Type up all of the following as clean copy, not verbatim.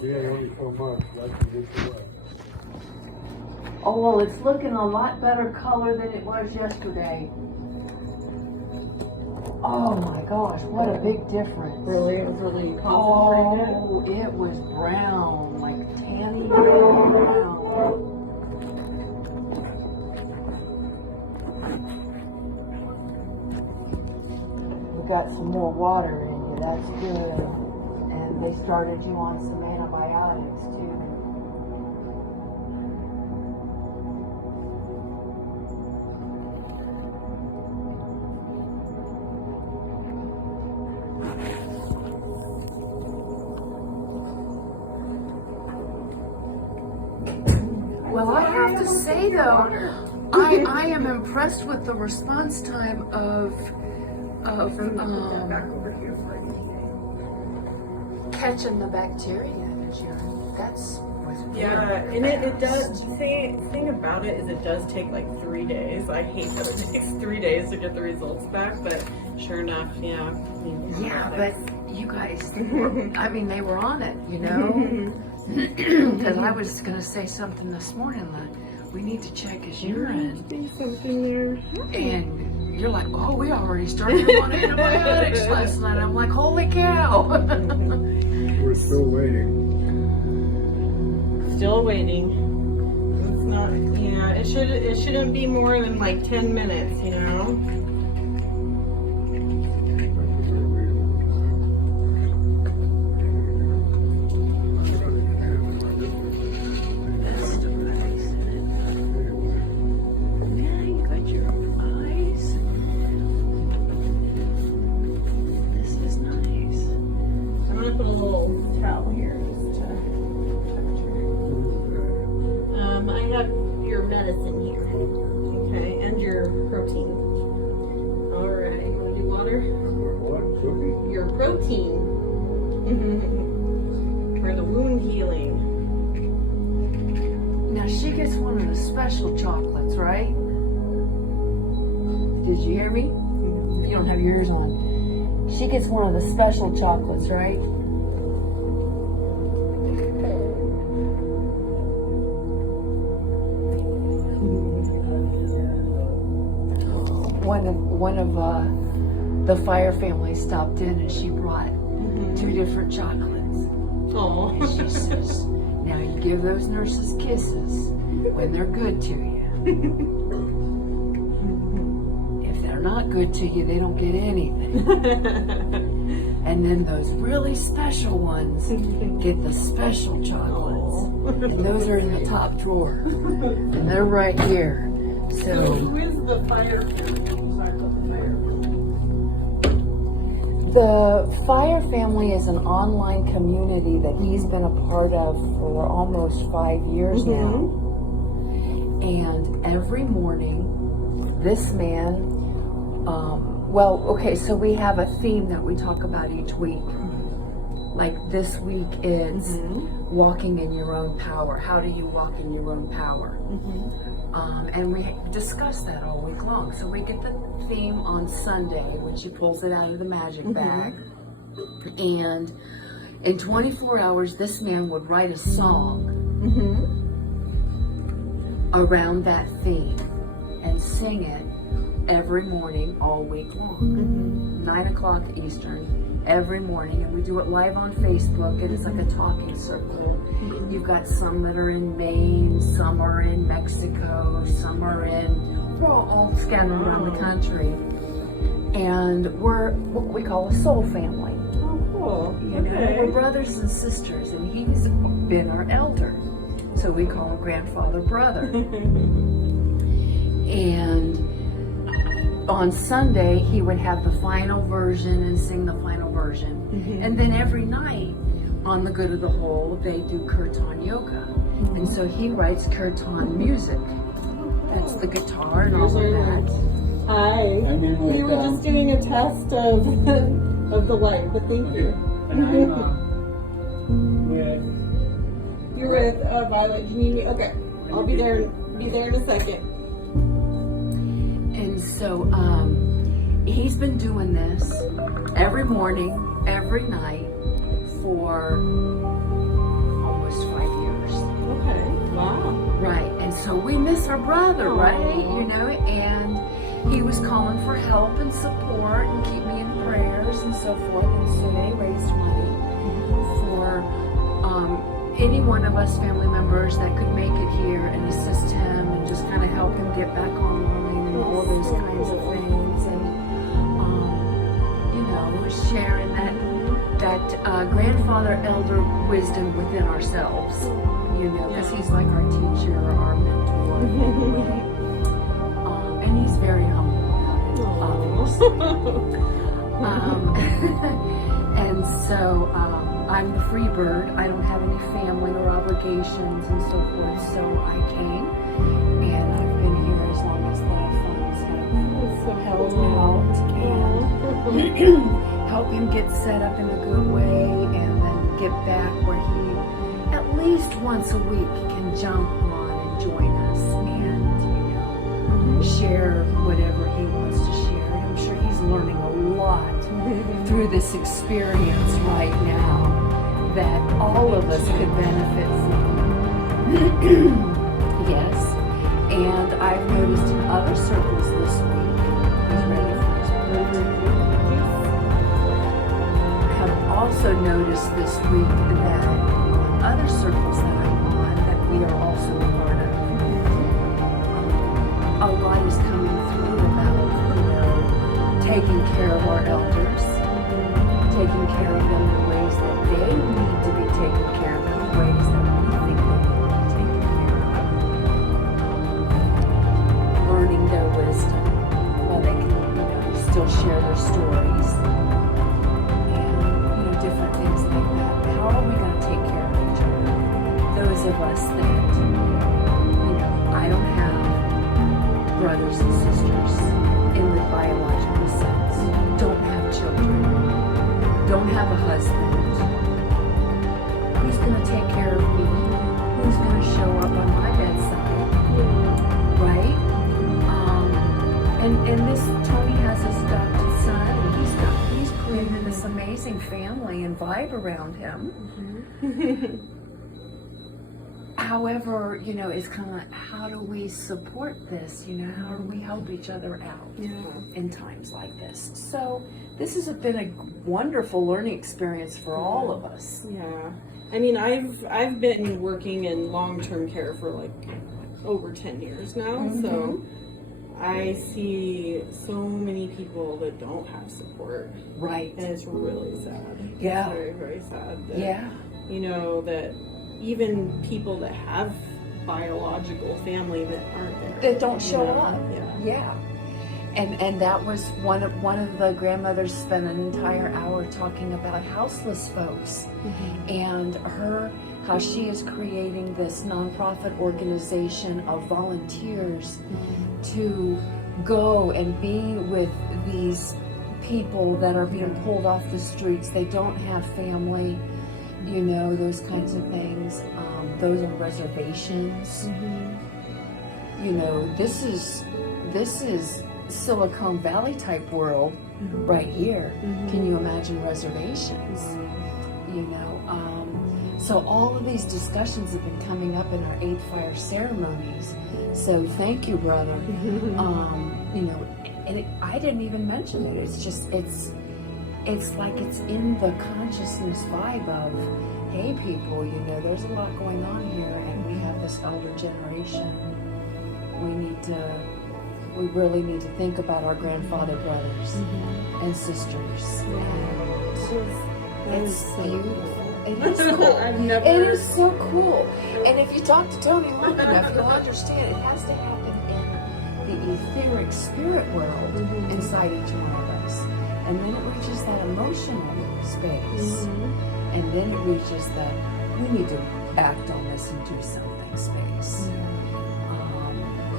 Yeah, only so much. That's ridiculous. Oh, well, it's looking a lot better color than it was yesterday. Oh my gosh, what a big difference. Really? It was really concentrated? Oh, it was brown, like tanny brown. We got some more water in you, that's good. And they started you on some antibiotics too. Well, I have to say though, I am impressed with the response time of catching the bacteria in your urine. That's Yeah, and it does. Thing about it is it does take like 3 days. I hate that it takes 3 days to get the results back, but sure enough, yeah. Yeah, but you guys, I mean, they were on it, you know? Because I was going to say something this morning, like, we need to check his urine. Something there. And you're like, oh, we already started him on antibiotics last night. I'm like, holy cow. We're still waiting. Still waiting. It's not. Yeah, it shouldn't be more than like 10 minutes. You know. Put a little towel here just to I have your medicine here. Okay, and your protein. Alright, you want to do water? What? Cookie? Your protein. For the wound healing. Now, she gets one of the special chocolates, right? Did you hear me? You don't have your ears on. She gets one of the special chocolates, right? One of the Fire family stopped in and she brought 2 different chocolates. Oh. And she says, now you give those nurses kisses when they're good to you. If they're not good to you, they don't get anything. And then those really special ones get the special chocolates. And those are in the top drawer. And they're right here. So who is the Fire family? Sorry about the Fire. the Fire family is an online community that he's been a part of for almost 5 years now. And every morning, this man, so we have a theme that we talk about each week. Like this week is walking in your own power. How do you walk in your own power? And we discuss that all week long. So we get the theme on Sunday when she pulls it out of the magic bag. And in 24 hours, this man would write a song around that theme and sing it every morning all week long. 9 o'clock Eastern every morning, and we do it live on Facebook. It is like a talking circle. You've got some that are in Maine, some are in Mexico, some are we're all scattered around the country. And we're what we call a soul family. Oh, cool. You know, we're brothers and sisters, and he's been our elder. So we call him grandfather brother. And on Sunday, he would have the final version and sing the final version. And then every night on the Good of the Whole, they do kirtan yoga. And so he writes kirtan music. That's the guitar and all of that. Hi. We were just doing a test of of the light, but thank you. And I'm You're with Violet. Do you need me? Okay. I'll be there in a second. And so he's been doing this every morning, every night for our brother, right? You know, and he was calling for help and support and keep me in prayers and so forth. And so they raised money for any one of us family members that could make it here and assist him and just kind of help him get back online and all those kinds of things. And you know, we're sharing that grandfather elder wisdom within ourselves, you know, because he's like our teacher, our mentor, and he's very humble about it, obviously. And so I'm the Freebird. I don't have any family or obligations and so forth, so I came, and I've been here as long as the funds have held out, and help him get set up in a good way, and then get back where he at least once a week can jump on and join us and, you know, share whatever he wants to share. And I'm sure he's learning a lot through this experience right now that all of us could benefit from. Yes, and I've noticed in other circles this week, he's ready for his birthday. Also noticed this week that on other circles that I'm on, that we are also a part of, a lot is coming through about, you know, taking care of our elders, taking care of them in ways that they need to be taken care of, in ways that we think they need to be taken care of, learning their wisdom while they can, you know, still share their stories. Different things like that. How are we going to take care of each other? Those of us that, you know, I don't have brothers and sisters in the biological sense, don't have children, don't have a husband. Who's going to take care of me? Who's going to show up on my bedside? Right? And this Tony has his adopted son, and he's created this amazing family and vibe around him. However, you know, it's kind of like, how do we support this? You know, how do we help each other out in times like this? So this has been a wonderful learning experience for all of us. Yeah, I mean, I've been working in long-term care for like over 10 years now, so I see so many people that don't have support. Right. And it's really sad. Yeah. It's very, very sad. That, you know, that even people that have biological family that aren't there. That don't show up. Yeah. And that was one of the grandmothers spent an entire hour talking about houseless folks and how she is creating this nonprofit organization of volunteers to go and be with these people that are being pulled off the streets. They don't have family, you know, those kinds of things. Those are reservations. You know, this is Silicon Valley type world right here. Can you imagine reservations? You know, so all of these discussions have been coming up in our 8th fire ceremonies. So thank you, brother. You know, and I didn't even mention it. It's just, it's like it's in the consciousness vibe of, hey people, you know, there's a lot going on here, and we have this elder generation. We really need to think about our grandfather brothers and sisters. And it's beautiful. It is cool. It is so cool. And if you talk to Tony long enough, you'll understand it has to happen in the etheric spirit world inside each one of us. And then it reaches that emotional space. And then it reaches that we need to act on this and do something space.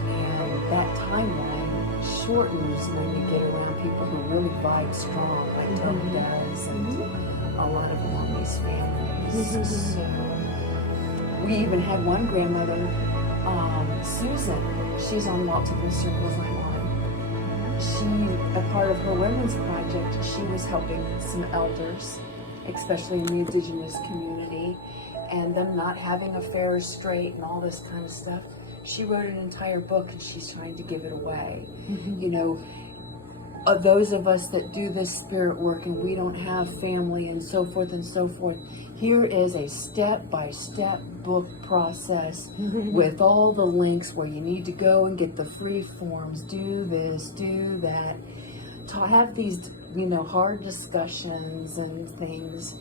And that timeline shortens when you get around people who really vibe strong, like Tony does, and a lot of them on these families. So we even had one grandmother, Susan. She's on multiple circles I'm on. A part of her women's project, she was helping some elders, especially in the indigenous community, and them not having affairs straight and all this kind of stuff. She wrote an entire book and she's trying to give it away. You know, those of us that do this spirit work and we don't have family and so forth and so forth, here is a step-by-step book process with all the links where you need to go and get the free forms, do this, do that, to have these, you know, hard discussions and things.